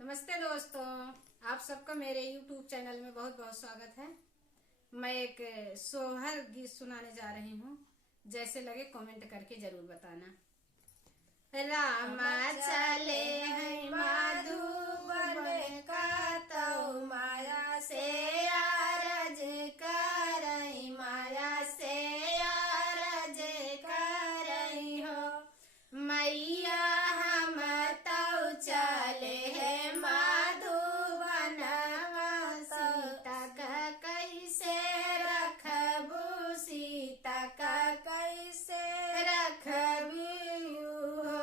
नमस्ते दोस्तों, आप सबका मेरे YouTube चैनल में बहुत बहुत स्वागत है। मैं एक सोहर गीत सुनाने जा रही हूँ। जैसे लगे कमेंट करके जरूर बताना। रामा चले हैं माधुबन का तो माया से आरज करई, माया से आरज करई हो मैया हम तो चले हैं माधुबन, सीता का कैसे रखबू, सीता का कैसे रखबू हो।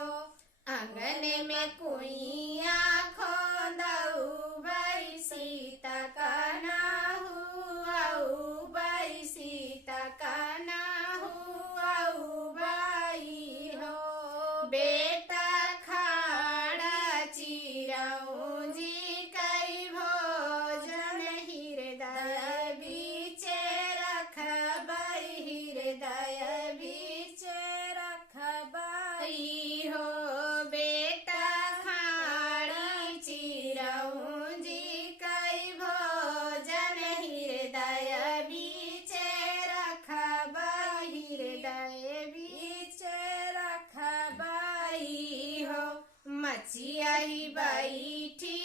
आंगन में कुइया खोदऊ भाई, सीता का ना हुआ भाई, सीता का ना हुआ भाई हो। बेटा खाड़ा चिरऊ जी कई भोजन, हृदय बीचे रखबई, हृदय बीचे रखबई हो। बेटा खाड़ी चिरऊ जी कई भोजन, हृदय बीचे रखबई, हृदय बीचे रखबई हो। मचिया बैठी